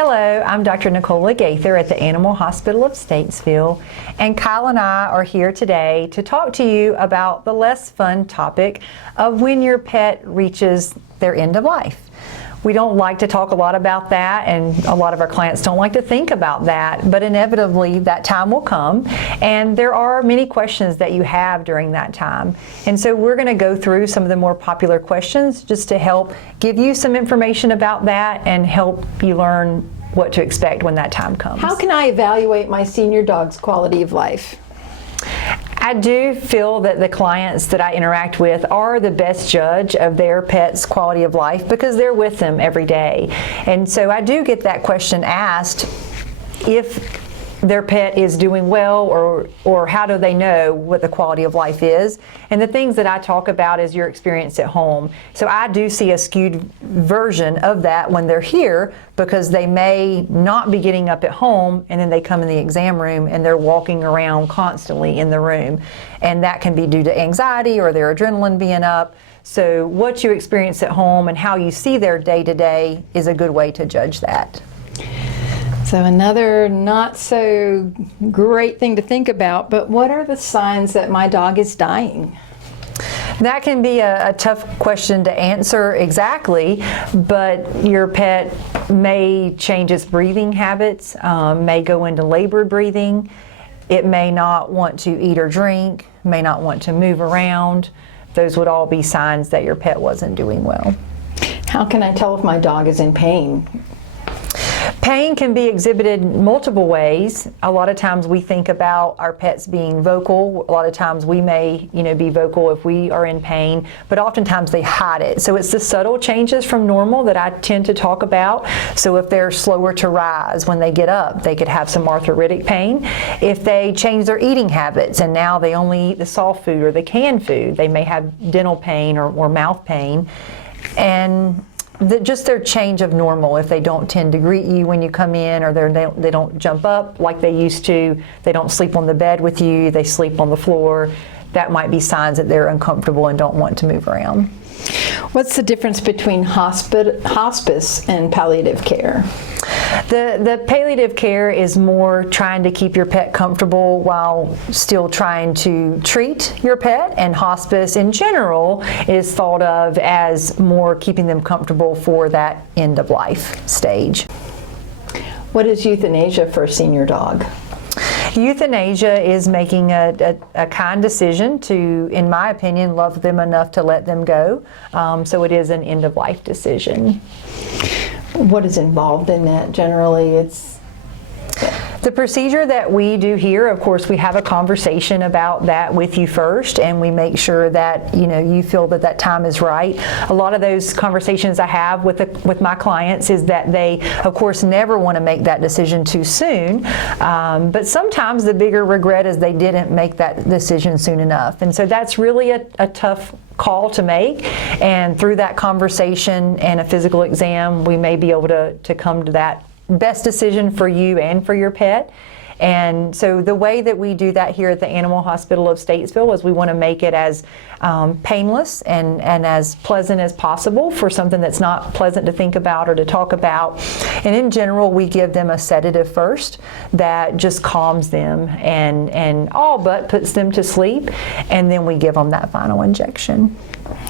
Hello, I'm Dr. Nicola Gaither at the Animal Hospital of Statesville, and Kyle and I are here today to talk to you about the less fun topic of when your pet reaches their end of life. We don't like to talk a lot about that, and a lot of our clients don't like to think about that, but inevitably that time will come, and there are many questions that you have during that time. And so we're going to go through some of the more popular questions just to help give you some information about that and help you learn what to expect when that time comes. How can I evaluate my senior dog's quality of life? I do feel that the clients that I interact with are the best judge of their pet's quality of life because they're with them every day. And so I do get that question asked if their pet is doing well, or how do they know what the quality of life is. And the things that I talk about is your experience at home. So I do see a skewed version of that when they're here, because they may not be getting up at home and then they come in the exam room and they're walking around constantly in the room. And that can be due to anxiety or their adrenaline being up. So what you experience at home and how you see their day-to-day is a good way to judge that. So another not so great thing to think about, but what are the signs that my dog is dying? That can be a tough question to answer exactly, but your pet may change its breathing habits, may go into labored breathing. It may not want to eat or drink, may not want to move around. Those would all be signs that your pet wasn't doing well. How can I tell if my dog is in pain? Pain can be exhibited multiple ways. A lot of times we think about our pets being vocal. A lot of times we may, be vocal if we are in pain, but oftentimes they hide it. So it's the subtle changes from normal that I tend to talk about. So if they're slower to rise when they get up, they could have some arthritic pain. If they change their eating habits and now they only eat the soft food or the canned food, they may have dental pain or mouth pain. And just their change of normal, if they don't tend to greet you when you come in, or they don't jump up like they used to, they don't sleep on the bed with you, they sleep on the floor, that might be signs that they're uncomfortable and don't want to move around. What's the difference between hospice and palliative care? The palliative care is more trying to keep your pet comfortable while still trying to treat your pet, and hospice in general is thought of as more keeping them comfortable for that end of life stage. What is euthanasia for a senior dog? Euthanasia is making a kind decision to, in my opinion, love them enough to let them go. So it is an end-of-life decision. What is involved in that? Generally, it's the procedure that we do here. Of course, we have a conversation about that with you first, and we make sure that you feel that time is right. A lot of those conversations I have with my clients is that they, of course, never want to make that decision too soon, but sometimes the bigger regret is they didn't make that decision soon enough, and so that's really a tough call to make. And through that conversation and a physical exam, we may be able to come to that best decision for you and for your pet. And so the way that we do that here at the Animal Hospital of Statesville is we want to make it as painless and as pleasant as possible for something that's not pleasant to think about or to talk about. And in general, we give them a sedative first that just calms them and all but puts them to sleep, and then we give them that final injection.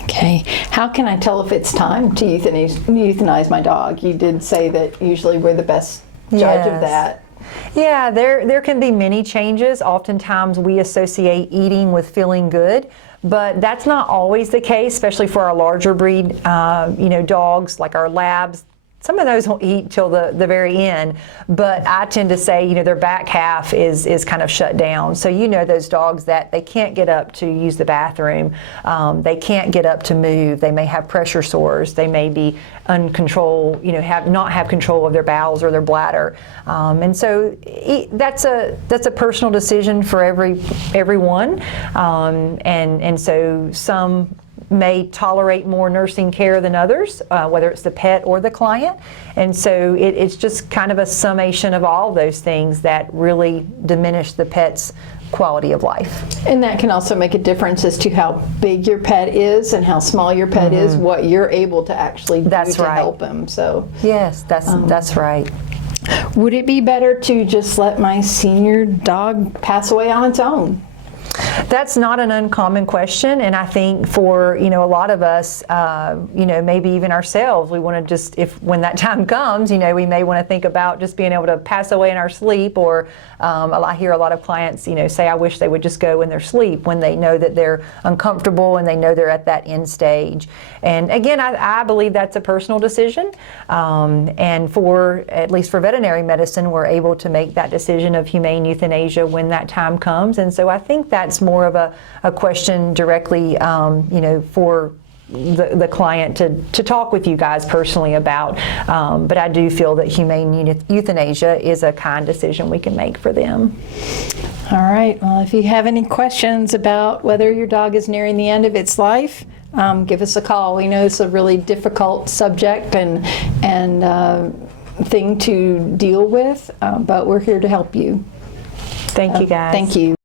Okay. How can I tell if it's time to euthanize my dog? You did say that usually we're the best judge of that. Yeah, there can be many changes. Oftentimes we associate eating with feeling good, but that's not always the case, especially for our larger breed, dogs like our labs. Some of those will eat till the very end, but I tend to say, their back half is kind of shut down. So those dogs that they can't get up to use the bathroom, they can't get up to move, they may have pressure sores, they may be uncontrolled, not have control of their bowels or their bladder, and so that's a personal decision for everyone, and so some may tolerate more nursing care than others, whether it's the pet or the client. And so it's just kind of a summation of all those things that really diminish the pet's quality of life. And that can also make a difference as to how big your pet is and how small your pet is, what you're able to actually do to help him. So yes, that's right. Would it be better to just let my senior dog pass away on its own? That's not an uncommon question, and I think for a lot of us, maybe even ourselves, we want to just, when that time comes, we may want to think about just being able to pass away in our sleep, or I hear a lot of clients, say, I wish they would just go in their sleep when they know that they're uncomfortable and they know they're at that end stage. And again, I believe that's a personal decision, and at least for veterinary medicine, we're able to make that decision of humane euthanasia when that time comes. And so I think that's more of a question directly, for the client to talk with you guys personally about. But I do feel that humane euthanasia is a kind decision we can make for them. All right. Well, if you have any questions about whether your dog is nearing the end of its life, give us a call. We know it's a really difficult subject and thing to deal with, but we're here to help you. Thank you, guys. Thank you.